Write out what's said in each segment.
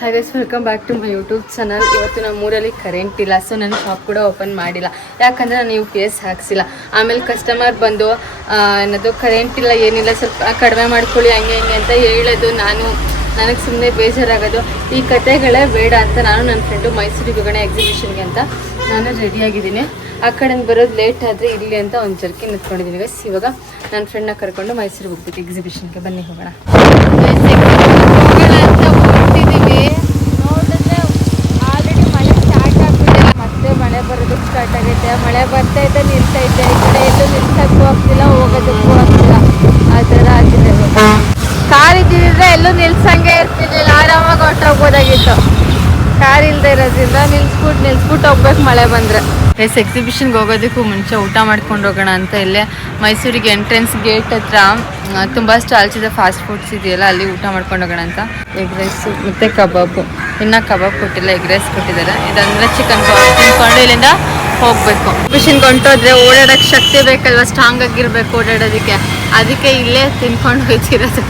Hi guys, welcome back to my YouTube channel. ಇವತ್ತು ನಮ್ಮ ಊರಲ್ಲಿ ಕರೆಂಟ್ ಇಲ್ಲ, ಸೊ ನಾನು ಶಾಪ್ ಕೂಡ ಓಪನ್ ಮಾಡಿಲ್ಲ. ಯಾಕಂದರೆ ನಾನು UPS ಹಾಕ್ಸಿಲ್ಲ. ಆಮೇಲೆ ಕಸ್ಟಮರ್ ಬಂದು ಏನದು ಕರೆಂಟ್ ಇಲ್ಲ ಏನಿಲ್ಲ, ಸ್ವಲ್ಪ ಕಡಿಮೆ ಮಾಡ್ಕೊಳ್ಳಿ ಹಂಗೆ ಹಿಂಗೆ ಅಂತ ಹೇಳೋದು. ನನಗೆ ಸುಮ್ಮನೆ ಬೇಜಾರಾಗೋದು. ಈ ಕತೆಗಳೇ ಬೇಡ ಅಂತ ನಾನು ನನ್ನ ಫ್ರೆಂಡು ಮೈಸೂರಿಗೆ ಹೋಗೋಣ ಎಕ್ಸಿಬಿಷನ್ಗೆ ಅಂತ ನಾನು ರೆಡಿಯಾಗಿದ್ದೀನಿ. ಆ ಕಡೆಯಿಂದ ಬರೋದು ಲೇಟ್ ಆದರೆ ಇಲ್ಲಿ ಅಂತ ಒಂದು ಜರ್ಕಿ ನಿಂತ್ಕೊಂಡಿದ್ದೀನಿ ಗೈಸ್. ಇವಾಗ ನನ್ನ ಫ್ರೆಂಡ್ನ ಕರ್ಕೊಂಡು ಮೈಸೂರಿಗೆ ಹೋಗ್ಬೇಕು ಎಕ್ಸಿಬಿಷನ್ಗೆ. ಬನ್ನಿ ಹೋಗೋಣ. ನೋಡಿದ್ರೆ ಆಲ್ರೆಡಿ ಮಳೆ ಸ್ಟಾರ್ಟ್ ಆಗ್ಬಿಟ್ಟಿದೆ, ಮತ್ತೆ ಮಳೆ ಬರೋದಕ್ಕೆ ಸ್ಟಾರ್ಟ್ ಆಗೈತೆ. ಮಳೆ ಬರ್ತಾ ಇದೆ, ನಿಲ್ತೈತೆ. ಈ ಕಡೆ ಎಲ್ಲೂ ನಿಲ್ಸೋಕ್ಕೂ ಆಗ್ತಿಲ್ಲ, ಹೋಗೋದಕ್ಕೂ ಆಗ್ತಿಲ್ಲ. ಆ ಥರ ಆಗಿದೆ. ಕಾರ್ ಇದ್ದಿದ್ರೆ ಎಲ್ಲೂ ನಿಲ್ಸಂಗೆ ಇರ್ತಿರ್ಲಿಲ್ಲ, ಆರಾಮಾಗಿ ಹೊರಟೋಗ್ಬೋದಾಗಿತ್ತು. ಕಾರ್ ಇಲ್ಲದೆ ಇರೋದ್ರಿಂದ ನಿಲ್ಸ್ಬಿಟ್ಟು ಹೋಗ್ಬೇಕು ಮಳೆ ಬಂದರೆ. ಎಕ್ಸಿಬಿಷನ್ಗೆ ಹೋಗೋದಕ್ಕೂ ಮುಂಚೆ ಊಟ ಮಾಡ್ಕೊಂಡು ಹೋಗೋಣ ಅಂತ ಇಲ್ಲೇ ಮೈಸೂರಿಗೆ ಎಂಟ್ರೆನ್ಸ್ ಗೇಟ್ ಹತ್ರ ತುಂಬ ಸ್ಟಾಲ್ಸ್ ಇದೆ, ಫಾಸ್ಟ್ ಫುಡ್ಸ್ ಇದೆಯಲ್ಲ, ಅಲ್ಲಿ ಊಟ ಮಾಡ್ಕೊಂಡು ಹೋಗೋಣ ಅಂತ. ಎಗ್ ರೈಸು ಮತ್ತು ಕಬಾಬು. ಇನ್ನೂ ಕಬಾಬ್ ಕೊಟ್ಟಿಲ್ಲ, ಎಗ್ ರೈಸ್ ಕೊಟ್ಟಿದ್ದಾರೆ. ಇದಂದರೆ ಚಿಕನ್ ಕಬಾಬ್ ತಿನ್ಕೊಂಡು ಇಲ್ಲಿಂದ ಹೋಗಬೇಕು. ಎಕ್ಸಿಬಿಷನ್ಗೆ ಹೊಂಟೋದ್ರೆ ಓಡಾಡೋಕ್ಕೆ ಶಕ್ತಿ ಬೇಕಲ್ವ, ಸ್ಟ್ರಾಂಗ್ ಆಗಿರಬೇಕು ಓಡಾಡೋದಕ್ಕೆ. ಅದಕ್ಕೆ ಇಲ್ಲೇ ತಿನ್ಕೊಂಡು ಹೋಗ್ತಿರೋದು.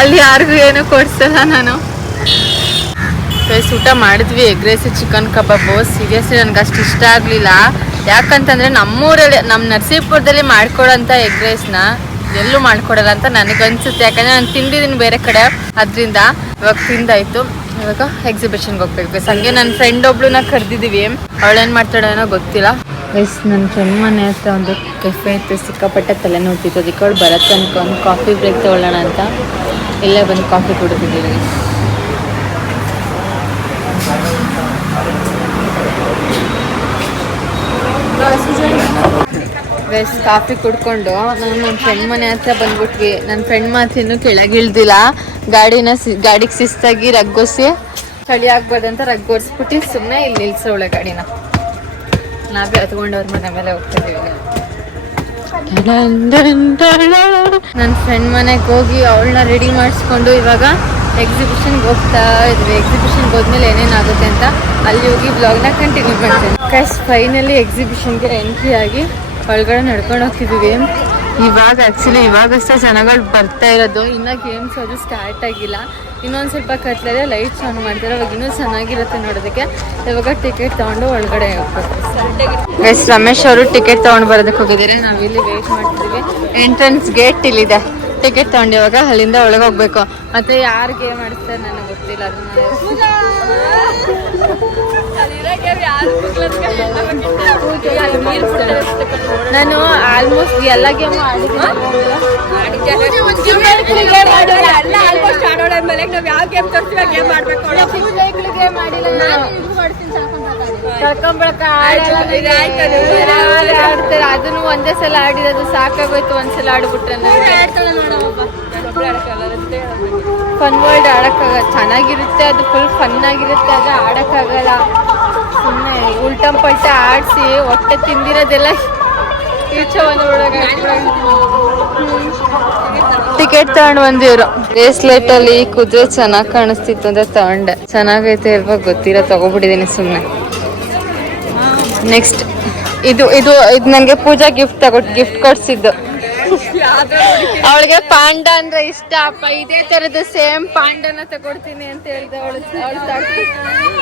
ಅಲ್ಲಿ ಯಾರಿಗೂ ಏನೂ ಕೊಡಿಸಲ್ಲ ನಾನು. ಊಟ ಮಾಡಿದ್ವಿ, ಎಗ್ ರೈಸ್ ಚಿಕನ್ ಕಬಾಬು. ಸೀರಿಯಸ್ಲಿ ನನಗೆ ಅಷ್ಟು ಇಷ್ಟ ಆಗಲಿಲ್ಲ. ಯಾಕಂತಂದರೆ ನಮ್ಮೂರಲ್ಲಿ ನಮ್ಮ ನರಸೀಪುರದಲ್ಲಿ ಮಾಡ್ಕೊಡೋಂಥ ಎಗ್ ರೈಸ್ನ ಎಲ್ಲೂ ಮಾಡ್ಕೊಡಲ್ಲ ಅಂತ ನನಗನ್ಸುತ್ತೆ. ಯಾಕಂದರೆ ನಾನು ತಿಂದಿದ್ದೀನಿ ಬೇರೆ ಕಡೆ, ಅದರಿಂದ ಇವಾಗ ತಿಂದಾಯಿತು. ಇವಾಗ ಎಕ್ಸಿಬಿಷನ್ಗೆ ಹೋಗ್ಬೇಕು. ಹಂಗೆ ನನ್ನ ಫ್ರೆಂಡ್ ಒಬ್ಳನ್ನ ಕರೆದಿದ್ದೀವಿ, ಅವಳೇನು ಮಾಡ್ತಾಳೇನೋ ಗೊತ್ತಿಲ್ಲ. ಗೈಸ್, ನನ್ನ ಫ್ರೆಂಡ್ ಮನೆ ಹತ್ರ ಒಂದು ಕೆಫೆ ಇತ್ತು, ಸಿಕ್ಕಾಪಟ್ಟೆ ತಲೆ ನೋಡ್ತಿತ್ತು. ಅದಕ್ಕೆ ಅವಳು ಬರತ್ತೆ ಅನ್ಕೊಂಡು ಕಾಫಿ ಬ್ರೇಕ್ ತೊಗೊಳ್ಳೋಣ ಅಂತ ಇಲ್ಲೇ ಬಂದು ಕಾಫಿ ಕುಡಿದಿದ್ದೀವಿ. ಗೈಸ್, ಕಾಫಿ ಕುಡ್ಕೊಂಡು ನಾನು ನನ್ನ ಫ್ರೆಂಡ್ ಮನೆ ಹತ್ರ ಬಂದ್ಬಿಟ್ವಿ. ನನ್ನ ಫ್ರೆಂಡ್ ಮಾತಿನ್ನು ಕೆಳಗಿಳ್ದಿಲ್ಲ. ಗಾಡಿಗೆ ಶಿಸ್ತಾಗಿ ರಗ್ಗೋಸಿ ಚಳಿ ಆಗ್ಬಾರ್ದಂತ ರಗ್ಗೋರ್ಸ್ಬಿಟ್ಟು ಸುಮ್ಮನೆ ಇಲ್ಲಿ ನಿಲ್ಸೋಳೆ ಗಾಡಿನ. ನಾವೇ ಹತ್ಕೊಂಡು ಅವ್ರ ಮನೆ ಮೇಲೆ ಹೋಗ್ತಿದ್ದೀವಿ. ನನ್ನ ಫ್ರೆಂಡ್ ಮನೆಗೆ ಹೋಗಿ ಅವಳನ್ನ ರೆಡಿ ಮಾಡಿಸ್ಕೊಂಡು ಇವಾಗ ಎಕ್ಸಿಬಿಷನ್ಗೆ ಹೋಗ್ತಾ ಇದ್ವಿ. ಎಕ್ಸಿಬಿಷನ್ಗೆ ಹೋದ್ಮೇಲೆ ಏನೇನಾಗುತ್ತೆ ಅಂತ ಅಲ್ಲಿ ಹೋಗಿ ಬ್ಲಾಗ್ನ ಕಂಟಿನ್ಯೂ ಮಾಡ್ತೀನಿ. ಗೈಸ್, ಫೈನಲಿ ಎಕ್ಸಿಬಿಷನ್ಗೆ ಎಂಟ್ರಿ ಆಗಿ ಒಳಗಡೆ ನಡ್ಕೊಂಡು ಹೋಗ್ತಿದ್ದೀವಿ. ಇವಾಗಷ್ಟೇ ಜನಗಳು ಬರ್ತಾ ಇರೋದು, ಇನ್ನೂ ಗೇಮ್ಸ್ ಅದು ಸ್ಟಾರ್ಟ್ ಆಗಿಲ್ಲ. ಇನ್ನೊಂದು ಸ್ವಲ್ಪ ಕತ್ಲದೆ ಲೈಟ್ಸ್ ಆನ್ ಮಾಡ್ತಾರೆ, ಅವಾಗ ಇನ್ನೂ ಚೆನ್ನಾಗಿರುತ್ತೆ ನೋಡೋದಕ್ಕೆ. ಇವಾಗ ಟಿಕೆಟ್ ತೊಗೊಂಡು ಒಳಗಡೆ ಹೋಗ್ಬೇಕು. ಗೈಸ್, ರಮೇಶ್ ಅವರು ಟಿಕೆಟ್ ತೊಗೊಂಡು ಬರೋದಕ್ಕೆ ಹೋಗಿದ್ದಾರೆ. ನಾವಿಲ್ಲಿ ವೇಟ್ ಮಾಡ್ತಿದ್ದೀವಿ. ಎಂಟ್ರೆನ್ಸ್ ಗೇಟ್ ಇಲ್ಲಿದೆ. ಟಿಕೆಟ್ ತೊಗೊಂಡು ಇವಾಗ ಅಲ್ಲಿಂದ ಒಳಗೆ ಹೋಗ್ಬೇಕು. ಮತ್ತೆ ಯಾರು ಗೇಮ್ ಆಡಿಸ್ತಾರೆ ನನಗೆ ಗೊತ್ತಿಲ್ಲ. ನಾನು ಆಲ್ಮೋಸ್ಟ್ ಎಲ್ಲ ಗೇಮ್ ಆಡ್ತಾರೆ. ಅದನ್ನು ಒಂದೇ ಸಲ ಆಡಿರೋದು ಸಾಕಾಗೋಯ್ತು. ಒಂದ್ಸಲ ಆಡ್ಬಿಟ್ರೆ ಫನ್ ವರ್ಲ್ಡ್ ಆಡಕ್ಕಾಗಲ್ಲ. ಚೆನ್ನಾಗಿರುತ್ತೆ, ಅದು ಫುಲ್ ಫನ್ ಆಗಿರುತ್ತೆ. ಅದು ಆಡಕ್ಕಾಗಲ್ಲ. ಸುಮ್ಮನೆ ಉಲ್ಟಂ ಪಲ್ಟ ಆಡಿಸಿ ಹೊಟ್ಟೆ ತಿಂದಿರೋದೆಲ್ಲ ಟಿಕೆಟ್ ತಗೊಂಡು ಬಂದಿವ್ರು. ಬ್ರೇಸ್ಲೆಟ್ ಅಲ್ಲಿ ಕುದುರೆ ಚೆನ್ನಾಗಿ ಕಾಣಿಸ್ತಿತ್ತು ಅಂತ ತಗೊಂಡೆ. ಚೆನ್ನಾಗೈತೆ ಇಲ್ವಾ ಗೊತ್ತಿಲ್ಲ, ತಗೋಬಿಟ್ಟಿದ್ದೀನಿ ಸುಮ್ಮನೆ. ನೆಕ್ಸ್ಟ್ ಇದು ನನಗೆ ಪೂಜಾ ಗಿಫ್ಟ್ ಕೊಡ್ಸಿದ್ದು. ಅವಳಿಗೆ ಪಾಂಡ ಅಂದ್ರೆ ಇಷ್ಟ ಅಪ್ಪ. ಇದೇ ತರದ್ದು ಸೇಮ್ ಪಾಂಡನ ತಗೊಡ್ತೀನಿ ಅಂತ ಹೇಳ್ದೆ.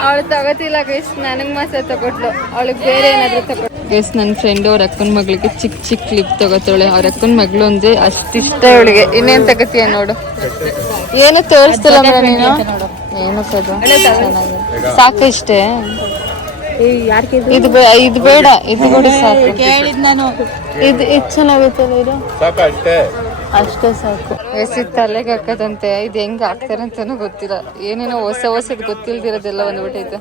ಅವಳು ತಗೋತಿಲ್ಲ ಗೈಸ್, ನನಗೆ ಮಾತ್ರ ತಗೊಟ್ಲು. ಅವಳಿಗೆ ಬೇರೆ ಏನಾದ್ರು ತಗೊಟ್ ಗೈಸ್. ನನ್ನ ಫ್ರೆಂಡ್ ಅವ್ರ ಅಕ್ಕನ ಮಗಳಿಗೆ ಚಿಕ್ಕ ಕ್ಲಿಪ್ ತಗೋತಾಳೆ. ಅವ್ರ ಅಕ್ಕನ ಮಗಳು ಅಂದ್ರೆ ಅಷ್ಟಿಷ್ಟ ಅವಳಿಗೆ. ಇನ್ನೇನ್ ತಗೋತೀಯ ನೋಡು. ಏನು ತೋರಿಸ್ತಿಲ್ಲ ನೀನು, ಏನಕ್ಕದು ಸಾಕು ಇಷ್ಟೇ. ಇದು ಬೇಡ, ಇದು ಕೂಡ ಸಾಕು. ಕೇಳಿದ್ ನಾನು. ಇದು ಚೆನ್ನಾಗೈತಲ್ಲ, ಇದು ಅಷ್ಟೇ ಸಾಕು. ಎಸಿ ತಲೆಗೆ ಹಾಕದಂತೆ. ಇದು ಹೆಂಗ್ ಹಾಕ್ತಾರಂತಾನು ಗೊತ್ತಿಲ್ಲ. ಏನೇನೋ ಹೊಸದ್ ಗೊತ್ತಿಲ್ದಿರೋದೆಲ್ಲ ಬಂದ್ಬಿಟ್ಟೈತೆ.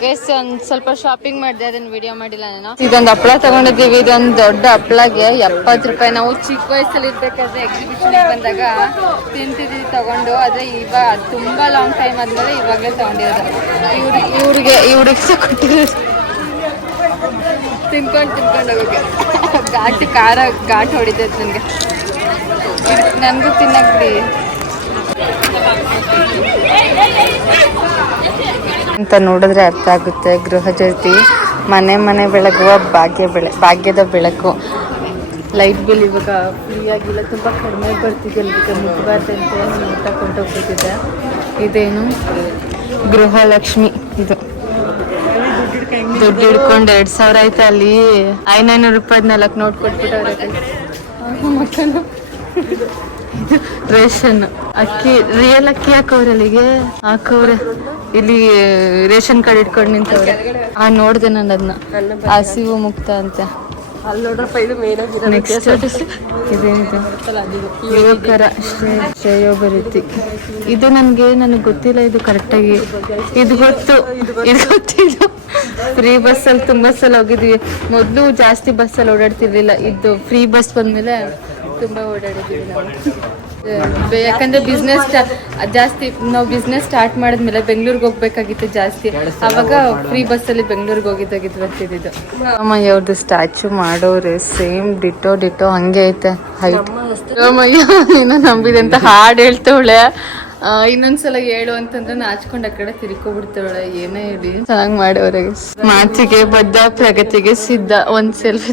ಗೈಸ್, ಒಂದ್ ಸ್ವಲ್ಪ ಶಾಪಿಂಗ್ ಮಾಡಿದೆ, ಅದನ್ನ ವಿಡಿಯೋ ಮಾಡಿಲ್ಲ ನಾನು. ಇದೊಂದು ಹಪ್ಪಳ ತಗೊಂಡಿದ್ದೀವಿ. ಇದೊಂದು ದೊಡ್ಡ ಹಪ್ಪಳಗೆ 70 ರೂಪಾಯಿ. ನಾವು ಚಿಕ್ಕ ವಯಸ್ಸಲ್ಲಿ ಇರ್ಬೇಕಾದ್ರೆ ಎಕ್ಸಿಬಿಷನ್ಗೆ ಬಂದಾಗ ತಿಂತಿದ್ದೀವಿ ತಗೊಂಡು. ಆದ್ರೆ ಇವಾಗ ತುಂಬಾ ಲಾಂಗ್ ಟೈಮ್ ಆದ್ಮೇಲೆ ಇವಾಗಲೇ ತಗೊಂಡಿರೋದು. ಇವ್ರಿಗೆ ಕೊಟ್ಟಿರೋದು ತಿನ್ಕೊಂಡು ಹೋಗೋಕೆ. ಘಾಟ್ ಹೊಡಿತೈತೆ ನನಗೂ ತಿನ್ನಕ್ ಬಿಡಿ ಅಂತ ನೋಡಿದ್ರೆ ಅರ್ಥ ಆಗುತ್ತೆ. ಗೃಹ ಜ್ಯೋತಿ ಮನೆ ಬೆಳಗುವ ಭಾಗ್ಯದ ಬೆಳಕು. ಲೈಟ್ ಬಿಲ್ ಇವಾಗ ಫ್ರೀ ಆಗಿಲ್ಲ, ತುಂಬ ಕಡಿಮೆ ಬರ್ತಿದೆ. ಅಲ್ಲಿಗೆ ಮುಟ್ಬಾರ್ದು ಅಂತ ನಾನು ಊಟ ಕೊಂಡೋಗ್ಬಿಟ್ಟಿದ್ದೆ. ಇದೇನು ಗೃಹಲಕ್ಷ್ಮಿ ಇದು ದುಡ್ಡು ಹಿಡ್ಕೊಂಡು 2,000 ಆಯ್ತಾ ಅಲ್ಲಿ 500 ರೂಪಾಯಿ 4 ನೋಟ್ ಕೊಟ್ಬಿಟ್ಟವ್ರೆ ಮಕ್ಕಳು ರೇಷನ್ ಅಕ್ಕಿ ರಿಯಲ್ ಅಕ್ಕಿ ಹಾಕವ್ರಲ್ಲಿಗೆ ಹಾಕವ್ರೆ ಇಲ್ಲಿ ರೇಷನ್ ಕಾರ್ಡ್ ಇಟ್ಕೊಂಡು ನಿಂತವ್ರೆ ನೋಡ್ದೆ ನಾನು ಅದನ್ನ ಹಸಿವು ಮುಕ್ತ ಅಂತ ನೆಕ್ಸ್ಟ್ ಇದೇನಿದೆ ಯುವಕರ ಶ್ರೇಯೋಭಿವೃದ್ಧಿ ಇದು ನನಗೆ ಗೊತ್ತಿಲ್ಲ ಇದು ಕರೆಕ್ಟಾಗಿ ಇದು ಗೊತ್ತಿಲ್ಲ ಫ್ರೀ ಬಸ್ಸಲ್ಲಿ ತುಂಬ ಸಲ ಹೋಗಿದ್ವಿ ಮೊದಲು ಜಾಸ್ತಿ ಬಸ್ಸಲ್ಲಿ ಓಡಾಡ್ತಿರ್ಲಿಲ್ಲ ಇದು ಫ್ರೀ ಬಸ್ ಬಂದ್ಮೇಲೆ ತುಂಬ ಓಡಾಡಿದ್ವಿ ನಾವು ಯಾಕಂದ್ರೆ ಜಾಸ್ತಿ ನಾವು ಬಿಸ್ನೆಸ್ ಸ್ಟಾರ್ಟ್ ಮಾಡಿದ್ಮೇಲೆ ಬೆಂಗಳೂರಿಗೆ ಹೋಗ್ಬೇಕಾಗಿತ್ತು ಜಾಸ್ತಿ ಅವಾಗ ಫ್ರೀ ಬಸ್ಸಲ್ಲಿ ಬೆಂಗಳೂರಿಗೆ ಹೋಗಿದ್ದಾಗಿದ್ದು ಬರ್ತಿದ್ದು ರಾಮಯ್ಯ ಅವ್ರದ್ದು ಸ್ಟ್ಯಾಚು ಮಾಡೋರೆ ಸೇಮ್ ಡಿಟೋ ಹಂಗೆ ಐತೆ ಹೈಟ್ ರಾಮಯ್ಯ ನೀನು ನಂಬಿದೆ ಅಂತ ಹಾಡು ಹೇಳ್ತವಳೆ ಇನ್ನೊಂದ್ಸಲ ಹೇಳು ಅಂತಂದ್ರೆ ನಾಚ್ಕೊಂಡು ಆ ಕಡೆ ತಿರ್ಕೊಬಿಡ್ತಾವಳೆ ಏನೇ ಹೇಳಿ ಚೆನ್ನಾಗ್ ಮಾಡೋರೆ ಮಾತಿಗೆ ಬದ್ಧ ಪ್ರಗತಿಗೆ ಸಿದ್ಧ ಒಂದ್ ಸೆಲ್ಫಿ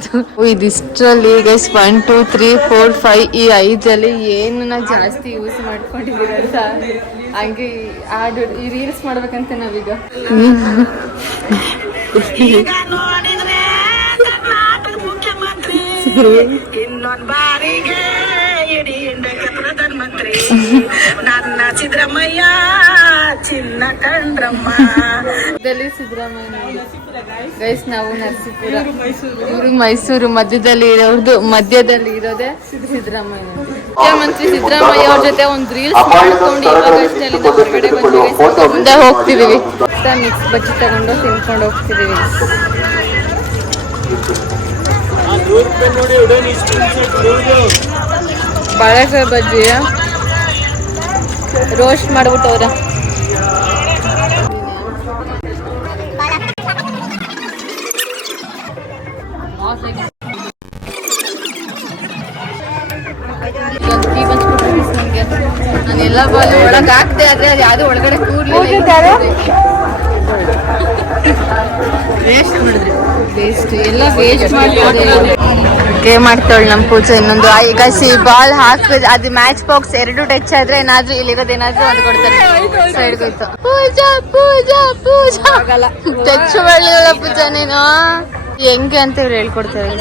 ಇದಿಷ್ಟರಲ್ಲಿ ಗೈಸ್ 1 2 3 4 5 ಈ 5 ಏನನ್ನ ಜಾಸ್ತಿ ಯೂಸ್ ಮಾಡ್ಕೊಂಡಿದ್ದೀರಂತ ಹಂಗೆ ಈ ರೀಲ್ಸ್ ಮಾಡ್ಬೇಕಂತ ನಾವೀಗ ಇನ್ನೊಂದ್ ಬಾರಿಗೆ ಪ್ರಧಾನಮಂತ್ರಿ ನನ್ನ ಸಿದ್ದರಾಮಯ್ಯ ಚಿನ್ನ ಕಂಡ್ರಮ್ಮ ಸಿದ್ದರಾಮಯ್ಯ ಗೈಸ್ ನಾವು ನರಸೀಪುರ ಇವ್ರಿಗೆ ಮೈಸೂರು ಮಧ್ಯದಲ್ಲಿ ಇರೋದೇ ಸಿದ್ದರಾಮಯ್ಯ ಮುಖ್ಯಮಂತ್ರಿ ಸಿದ್ದರಾಮಯ್ಯ ಅವ್ರ ಜೊತೆ ಒಂದು ರೀಲ್ಸ್ ಮಾಡ್ಕೊಂಡು ಇವಾಗಷ್ಟೇ ಅಲ್ಲಿಂದ ಹೊರಗಡೆ ಬಂದಿವಿ ಮುಂದೆ ಹೋಗ್ತಿದೀವಿ ಮಿಕ್ಸ್ ಬಜ್ಜಿ ತಗೊಂಡು ತಿನ್ಕೊಂಡು ಹೋಗ್ತಿದೀವಿ ಬಾಳೆಕಾಯಿ ಬಜ್ಜಿ ರೋಸ್ಟ್ ಮಾಡ್ಬಿಟ್ಟವ್ರ ನಾನೆಲ್ಲ ಬಾಲ್ ಒಳಗೆ ಹಾಕ್ದೆ ಆದ್ರೆ ಅದು ಯಾವ್ದು ಒಳಗಡೆ ವೇಸ್ಟ್ ಎಲ್ಲ ವೇಸ್ಟ್ ಮಾಡ್ತಾಳೆ ನಮ್ಮ ಪೂಜೆ ಇನ್ನೊಂದು ಈಗ ಬಾಲ್ ಹಾಕಿದ್ ಅದು ಮ್ಯಾಚ್ ಬಾಕ್ಸ್ 2 ಟಚ್ ಆದ್ರೆ ಏನಾದ್ರೂ ಇಲ್ಲಿರೋದೇನಾದ್ರೂ ಅದು ಕೊಡ್ತಾರೆ ಸೈಡ್ಗೆ ಹೋಯ್ತು ಪೂಜಾ ಆಗಲ್ಲ ಟಚ್ ಮಾಡಲಿಲ್ಲ ಪೂಜಾ ನೀನು ಹೆಂಗೆ ಅಂತ ಇವ್ರು ಹೇಳ್ಕೊಡ್ತಾರೆ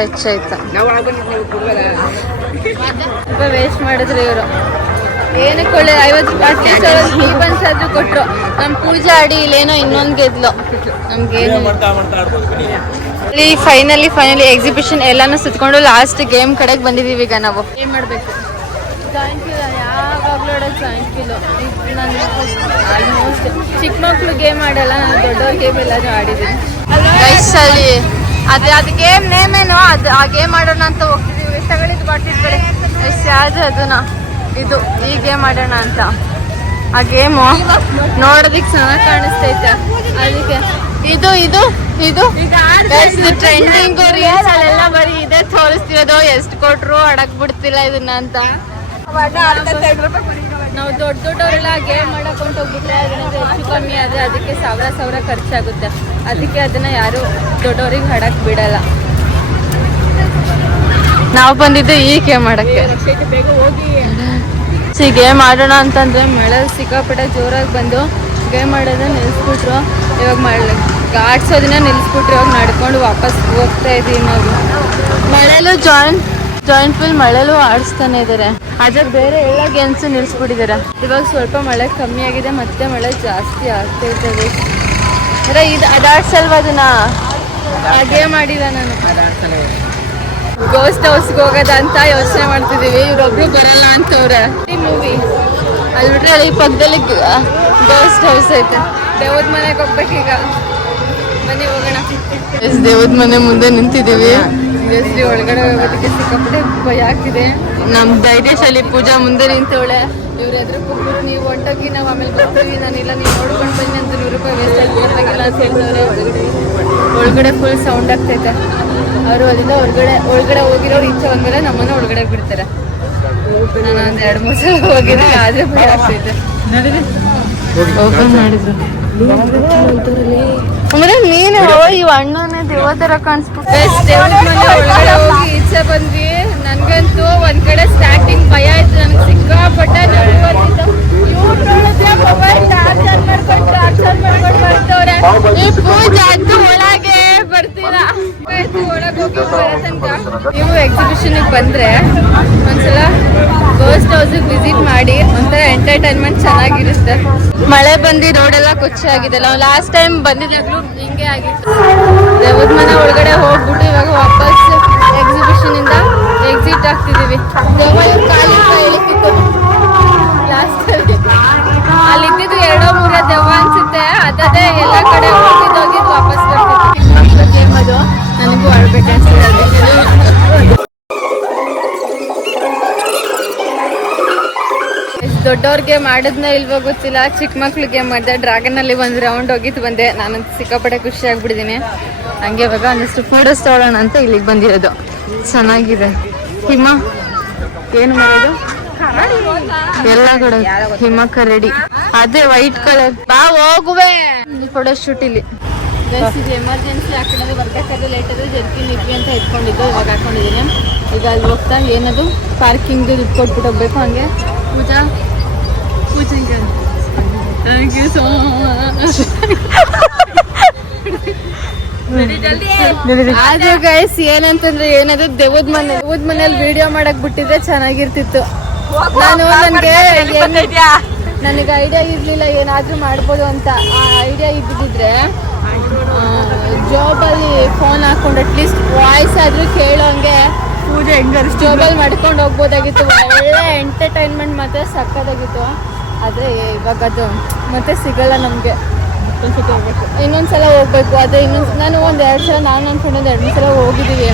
ಟಚ್ ಆಯ್ತಾ ಸ್ವಲ್ಪ ವೇಸ್ಟ್ ಮಾಡಿದ್ರು ಇವರು ಏನಕ್ಕೆ ಒಳ್ಳೆ 50 ಬನ್ಸ್ ಆದ್ರೂ ಕೊಟ್ರು ನಮ್ಮ ಪೂಜಾ ಆಡಿ ಇಲ್ಲೇನೋ ಇನ್ನೊಂದು ಗೆದ್ಲು ನಮ್ಗೇನು ಫೈನಲಿ ಎಕ್ಸಿಬಿಷನ್ ಎಲ್ಲಾನು ಸುತ್ಕೊಂಡು ಲಾಸ್ಟ್ ಗೇಮ್ ಕಡೆಗೆ ಬಂದಿದೀವಿ ಈಗ ನಾವು ಏನ್ ಮಾಡ್ಬೇಕು ಜಾಯಿಂಟ್ ವೀಲ್ ಯಾವಾಗ್ಲೂ ಜಾಯಿಂಟ್ ವೀಲ್ ನಾನು ಆಲ್ಮೋಸ್ಟ್ ಚಿಕ್ಕ ಮಕ್ಳು ಗೇಮ್ ಆಡಲ್ಲ ನಾನು ದೊಡ್ಡವ್ರ ಗೇಮ್ ಎಲ್ಲಾನು ಆಡಿದ್ದೀನಿ ಅಲ್ಲಿ ಅದು ಗೇಮ್ ನೇಮೇನು ಅದು ಆ ಗೇಮ್ ಆಡೋಣ ಅಂತ ಹೋಗ್ತಿದೀವಿ ತಗೊಳ್ಳಿದ್ದು ಬಾಟ್ಲಿ ಕಡೆ ಎಷ್ಟು ಯಾವ್ದು ಅದನ್ನ ಇದು ಈ ಗೇಮ್ ಆಡೋಣ ಅಂತ ಆ ಗೇಮು ನೋಡೋದಿಕ್ ಚೆನ್ನಾಗಿ ಕಾಣಿಸ್ತೈತೆ ಅದಕ್ಕೆ ಇದು ಟ್ರೆಂಡಿಂಗ್ ರೀಲ್ಸ್ ಅಲ್ಲೆಲ್ಲ ಬರೀ ಇದೇ ತೋರಿಸ್ತಿರೋದು ಎಷ್ಟು ಕೊಟ್ರು ಅಡಕ್ ಬಿಡ್ತಿಲ್ಲ ಇದನ್ನ ಅಂತ ನಾವು ದೊಡ್ಡವರೆಲ್ಲ ಗೇಮ್ ಮಾಡಕ್ ಹೊಂಟೋಗ್ಬಿಟ್ರೆ ಅದನ್ನ ಹೆಚ್ಚು ಕಮ್ಮಿ ಆದ್ರೆ ಅದಕ್ಕೆ ಸಾವಿರ ಖರ್ಚಾಗುತ್ತೆ ಅದಕ್ಕೆ ಅದನ್ನ ಯಾರು ದೊಡ್ಡವ್ರಿಗೆ ಹಡಕ್ ಬಿಡಲ್ಲ ನಾವು ಬಂದಿದ್ದು ಈ ಗೇಮ್ ಮಾಡಕ್ಕೆ ಗೇಮ್ ಆಡೋಣ ಅಂತಂದ್ರೆ ಮಳೆ ಸಿಕ್ಕಾಪಟ್ಟೆ ಜೋರಾಗಿ ಬಂದು ಗೇಮ್ ಆಡೋದನ್ನ ನಿಲ್ಲಿಸ್ಬಿಟ್ರು ಇವಾಗ ಗಾಡ್ಸೋದನ್ನ ನಿಲ್ಲಿಸ್ಬಿಟ್ರು ಇವಾಗ ನಡ್ಕೊಂಡು ವಾಪಸ್ ಹೋಗ್ತಾ ಇದೀವಿ ನಾವು ಮಳೆಲೂ ಜಾಯಿಂಟ್ ವೀಲ್ ಮಳೆಲೂ ಆಡಿಸ್ತಾನೆ ಇದಾರೆ ಆದ್ರೆ ಬೇರೆ ಎಲ್ಲ ಗೇಮ್ಸ್ ನಿಲ್ಲಿಸ್ಬಿಟ್ಟಿದ್ದಾರೆ ಇವಾಗ ಸ್ವಲ್ಪ ಮಳೆ ಕಮ್ಮಿ ಆಗಿದೆ ಮತ್ತೆ ಮಳೆ ಜಾಸ್ತಿ ಆಗ್ತಾ ಇರ್ತದೆ ಇದು ಅದಾಡ್ಸಲ್ವ ಅದನ್ನ ಗೇಮ್ ಆಡಿಲ್ಲ ನಾನು ಗೋಸ್ಟ್ ಹೌಸ್ಗೆ ಹೋಗೋದಂತ ಯೋಚನೆ ಮಾಡ್ತಿದೀವಿ ಇವ್ರೊಬ್ರು ಬರಲ್ಲ ಅಂತವ್ರೆ ಈ ಮೂವಿ ಅಲ್ಲಿ ಬಿಟ್ರೆ ಅಲ್ಲಿ ಪಕ್ಕದಲ್ಲಿ ಗೋಸ್ಟ್ ಹೌಸ್ ಐತೆ ದೇವದ ಮನೆಗೆ ಹೋಗ್ಬೇಕೀಗ ಬನ್ನಿ ಹೋಗೋಣ ದೇವದ ಮನೆ ಮುಂದೆ ನಿಂತಿದೀವಿ ಒಳಗಡೆ ಹೋಗೋದಕ್ಕೆ ಸಿಕ್ಕಾಪಟ್ಟೆ ಭಯ ಆಗ್ತಿದೆ ನಮ್ ಧೈರ್ಯಶಾಲಿ ಪೂಜಾ ಮುಂದೆ ನಿಂತವಳೆ ಇವ್ರ ಎದುರು ಕೂಗ್ಬಿಟ್ಟು ನೀವು ಹೊಂಟೋಗಿ ನಾವು ಆಮೇಲೆ ಬರ್ತೀವಿ ನಾನಿಲ್ಲ ನೀವು ನೋಡ್ಕೊಂಡು ಬನ್ನಿ ಅಂತ 100 ರೂಪಾಯಿ ವೇಸ್ಟ್ ಆಗಿಲ್ಲ ಅಂತ ಹೇಳಿದವ್ರೆ ಒಳಗಡೆ ಫುಲ್ ಸೌಂಡ್ ಆಗ್ತೈತೆ ಅವರು ಅಲ್ಲಿಂದ ಒಳಗಡೆ ಹೋಗಿರೋರು ಈಚೆ ಬಂದ್ಮೇಲೆ ನಮ್ಮನ್ನ ಒಳಗಡೆ ಬಿಡ್ತಾರೆ ನಾನು ಒಂದ್ 2-3 ಸಲ ಹೋಗಿದ್ದೆ ಆದ್ರೆ ಭಯ ಆಗ್ತೈತೆ ಓಪನ್ ಮಾಡಿದ್ರು ಅಂದ್ರೆ ನೀನು ಈ ಅಣ್ಣನೇ ದೇವ ತರ ಕಾಣಿಸ್ಬಿಟ್ಟು ದೇವ್ರ ಮನೆ ಒಳಗಡೆ ಹೋಗಿ ಈಚೆ ಬಂದ್ವಿ ನನ್ಗಂತೂ ಒಂದ್ ಕಡೆ ಸ್ಟಾರ್ಟಿಂಗ್ ಭಯ ಆಯ್ತು, ನನ್ಗೆ ಸಿಕ್ಕಾಪಟ್ಟೆ ನಗು ಬರ್ತಿತ್ತು. ಇವ್ರು ನೋಡಿದ್ರೆ ಮೊಬೈಲ್ ಚಾರ್ಜರ್ ಮಾಡ್ಕೊಂಡು ಬರ್ತವ್ರೆ. ಈ ಪೂಜೆ ಅಂತೂ ಒಳಗೆ ಬರ್ತೀರ, ಒಳಗೆ ಹೋಗಿ ಬರೋ ತನಕ. ನೀವು ಎಕ್ಸಿಬಿಷನ್ ಬಂದ್ರೆ ಒಂದ್ಸಲ ಗೋಸ್ಟ್ ಹೌಸ್ ವಿಸಿಟ್ ಮಾಡಿ, ಒಂಥರ ಎಂಟರ್ಟೈನ್ಮೆಂಟ್ ಚೆನ್ನಾಗಿರುತ್ತೆ. ಮಳೆ ಬಂದು ರೋಡ್ ಎಲ್ಲ ಕೊಚ್ಚೆ ಆಗಿದೆ. ನಾವು ಲಾಸ್ಟ್ ಟೈಮ್ ಬಂದಿದ್ದಾಗ್ಲೂ ಹಿಂಗೆ ಆಗಿತ್ತು. ದೇವದ ಮನೆ ಒಳಗಡೆ ಹೋಗ್ಬಿಟ್ಟು ಇವಾಗ ವಾಪಸ್ ಎಕ್ಸಿಬಿಷನ್ ಇಂದ ಎಕ್ಸಿಟ್ ಆಗ್ತಿದೀವಿ. ಲಾಸ್ಟ್ ಅಲ್ಲಿ ಇದ್ದಿದ್ದು 2-3 ದೆವ್ವ ಅನ್ಸುತ್ತೆ. ಅದೇ ಎಲ್ಲ ಕಡೆ ಹೋಗಿದ್ದು ವಾಪಸ್ ಬರ್ತಿದ್ವಿ. ನನಗೂ ಆಡ್ಬೇಕು ಅನ್ಸುತ್ತೆ. ದೊಡ್ಡವ್ರಿಗೆ ಮಾಡಿದ್ನ ಇಲ್ವೋ ಗೊತ್ತಿಲ್ಲ, ಚಿಕ್ಕ ಮಕ್ಳಿಗೆ ಮಾಡಿದೆ. ಡ್ರ್ಯಾಗನ್ ಅಲ್ಲಿ ಒಂದು ರೌಂಡ್ ಹೋಗಿದ್ದು ಬಂದೆ. ನಾನಂತೂ ಸಿಕ್ಕಾಪಟ್ಟೆ ಖುಷಿ ಆಗ್ಬಿಟ್ಟಿದ್ದೀನಿ. ಹಂಗೆ ಇವಾಗ ಒಂದಷ್ಟು ಫೋಟೋಸ್ ತಗೊಳ್ಳೋಣ ಅಂತ ಇಲ್ಲಿಗೆ ಬಂದಿರೋದು. ಚೆನ್ನಾಗಿದೆ. ಹಿಮ ಏನು ಮಾಡೋದು ಎಲ್ಲ ಕಡೆ ಹಿಮ ಕರಡಿ, ಅದೇ ವೈಟ್ ಕಲರ್. ಬಾ ಹೋಗುವೆ ಫೋಟೋ ಶೂಟ್ ಇಲ್ಲಿ. ಎಮರ್ಜೆನ್ಸಿ ಹಾಕಿದ್ರೆ ಬರ್ಬೇಕಾದ್ರೆ ಲೇಟ್ ಆದ್ರೆ ಜರ್ಕಿನ್ ಇಟ್ವಿ ಅಂತ ಇಟ್ಕೊಂಡಿದ್ದು, ಇವಾಗ ಹಾಕೊಂಡಿದ್ದೀನಿ. ಈಗ ಅಲ್ಲಿ ಹೋಗ್ತಾ ಏನದು ಪಾರ್ಕಿಂಗ್ ದುಡ್ಡು ಕೊಟ್ಬಿಟ್ಟು ಹೋಗ್ಬೇಕು. ಹಂಗೆ ಪೂಜಾ ಥ್ಯಾಂಕ್ ಯು ಸೋ ಮಚ್. ಆದ್ರೆ ಗೈಸ್ ಏನಂತಂದ್ರೆ ಏನದು ದೇವದ ಮನೇಲಿ ವಿಡಿಯೋ ಮಾಡಕ್ ಬಿಟ್ಟಿದ್ರೆ ಚೆನ್ನಾಗಿರ್ತಿತ್ತು. ನನಗೆ ಐಡಿಯಾ ಇರ್ಲಿಲ್ಲ ಏನಾದ್ರೂ ಮಾಡ್ಬೋದು ಅಂತ. ಆ ಐಡಿಯಾ ಇದ್ದಿದ್ರೆ ಜಾಬಲ್ಲಿ ಫೋನ್ ಹಾಕೊಂಡು ಅಟ್ಲೀಸ್ಟ್ ವಾಯ್ಸ್ ಆದ್ರೂ ಕೇಳೋಂಗೆ ಪೂಜೆ ಜಾಬಲ್ಲಿ ಮಾಡ್ಕೊಂಡು ಹೋಗ್ಬೋದಾಗಿತ್ತು. ಒಳ್ಳೆ ಎಂಟರ್ಟೈನ್ಮೆಂಟ್ ಮತ್ತೆ ಸಕ್ಕದಾಗಿತ್ತು. ಆದರೆ ಇವಾಗ ಅದು ಮತ್ತೆ ಸಿಗಲ್ಲ ನಮಗೆ. ಇನ್ನೊಂದ್ಸಲ ಹೋಗ್ಬೇಕು. ಅದೇ ನಾನು ಒಂದೆರಡು ಸಲ, ನಾನು ನನ್ನ ಫ್ರೆಂಡ್ 2 ಸಲ ಹೋಗಿದ್ದೀವಿ.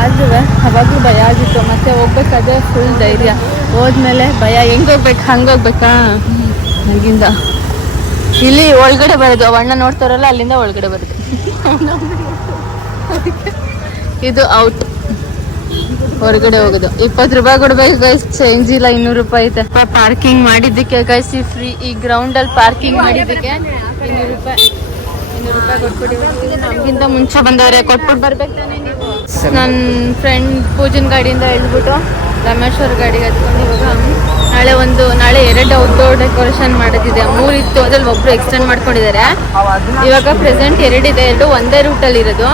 ಆದ್ರೂ ಅವಾಗಲೂ ಭಯ ಆಗಿತ್ತು. ಮತ್ತೆ ಹೋಗ್ಬೇಕಾದ್ರೆ ಫುಲ್ ಧೈರ್ಯ. ಹೋದ್ಮೇಲೆ ಭಯ. ಹೆಂಗೆ ಹೋಗ್ಬೇಕು ಹಂಗೆ ಹೋಗ್ಬೇಕಾ ಅಲ್ಲಿಂದ. ಇಲ್ಲಿ ಒಳಗಡೆ ಬರೋದು, ಅಣ್ಣ ನೋಡ್ತಾರಲ್ಲ ಅಲ್ಲಿಂದ ಒಳಗಡೆ ಬರೋದು. ಇದು ಔಟ್, ಹೊರಗಡೆ ಹೋಗೋದು. 20 ರೂಪಾಯಿ ಕೊಡ್ಬೇಕು ಗೈಸ್, ಚೇಂಜ್ ಇಲ್ಲ. 200 ರೂಪಾಯಿ ಐತೆ. ಪಾರ್ಕಿಂಗ್ ಮಾಡಿದ್ದಕ್ಕೆ ಗೈಸ್ ಫ್ರೀ. ಈ ಗ್ರೌಂಡ್ ಅಲ್ಲಿ ಪಾರ್ಕಿಂಗ್ ಮಾಡಿದ್ದಕ್ಕೆ 200 ರೂಪಾಯಿ ಕೊಟ್ಬಿಟ್ಟಿವಿ. ನಮ್ಗಿಂತ ಮುಂಚೆ ಬಂದವ್ರೆ, ಕೊಟ್ಬಿಟ್ಟು ಬರ್ಬೇಕು ತಾನೇ ನೀವು. ನನ್ನ ಫ್ರೆಂಡ್ ಪೂಜನ್ ಗಾಡಿಯಿಂದ ಎಳ್ಬಿಟ್ಟು ರಮೇಶ್ ಅವ್ರ ಗಾಡಿಗೆ ಹತ್ಕೊಂಡು ಇವಾಗ ನಾಳೆ 2 ಔಟ್ಡೋರ್ ಡೆಕೋರೇಷನ್ ಮಾಡೋದಿದೆ. 3 ಇತ್ತು, ಅದ್ರಲ್ಲಿ ಒಬ್ರು ಎಕ್ಸ್ಟೆಂಡ್ ಮಾಡ್ಕೊಂಡಿದ್ದಾರೆ. ಇವಾಗ ಪ್ರೆಸೆಂಟ್ 2 ಇದೆ, 2 ಒಂದೇ ರೂಟಲ್ಲಿ ಇರೋದು.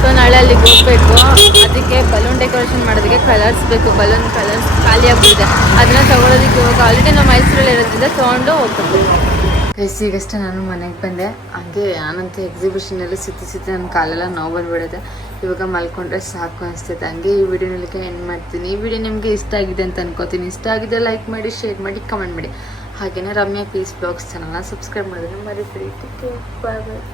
ಸೊ ನಾಳೆ ಅಲ್ಲಿಗೆ ಹೋಗ್ಬೇಕು. ಅದಕ್ಕೆ ಬಲೂನ್ ಡೆಕೋರೇಷನ್ ಮಾಡೋದಕ್ಕೆ ಕಲರ್ಸ್ ಬೇಕು. ಬಲೂನ್ ಕಲರ್ಸ್ ಖಾಲಿ ಆಗ್ಬಿಟ್ಟಿದೆ. ಅದನ್ನ ತಗೊಳ್ಳೋದಕ್ಕೆ ಇವಾಗ ಆಲ್ರೆಡಿ ನಾವು ಮೈಸೂರಲ್ಲಿ ಇರೋದ್ರಿಂದ ತೊಗೊಂಡು ಹೋಗ್ಬೇಕು. ಈಗಷ್ಟೇ ನಾನು ಮನೆಗೆ ಬಂದೆ. ಹಾಗೆ ನಾನಂತೂ ಎಕ್ಸಿಬಿಷನಲ್ಲಿ ಸುತ್ತಿ ನನ್ನ ಕಾಲೆಲ್ಲ ನೋವು ಬಂದ್ಬಿಡುತ್ತೆ. ಇವಾಗ ಮಲ್ಕೊಂಡ್ರೆ ಸಾಕು ಅನಿಸ್ತೈತೆ. ಹಂಗೆ ಈ ವಿಡಿಯೋನಲ್ಲಿಗೆ ಎಂಡ್ ಮಾಡ್ತೀನಿ. ಈ ವಿಡಿಯೋ ನಿಮಗೆ ಇಷ್ಟ ಆಗಿದೆ ಅಂತ ಅನ್ಕೋತೀನಿ. ಇಷ್ಟ ಆಗಿದೆ ಲೈಕ್ ಮಾಡಿ, ಶೇರ್ ಮಾಡಿ, ಕಮೆಂಟ್ ಮಾಡಿ. ಹಾಗೆಯೇ ರಮ್ಯಾ ಪೀಸ್ ಬ್ಲಾಗ್ಸ್ ಚಾನಲ್ನ ಸಬ್ಸ್ಕ್ರೈಬ್ ಮಾಡಿದ್ರೆ ಮರಿಬೇಡಿ. ಬಾಯ್ ಬಾಯ್.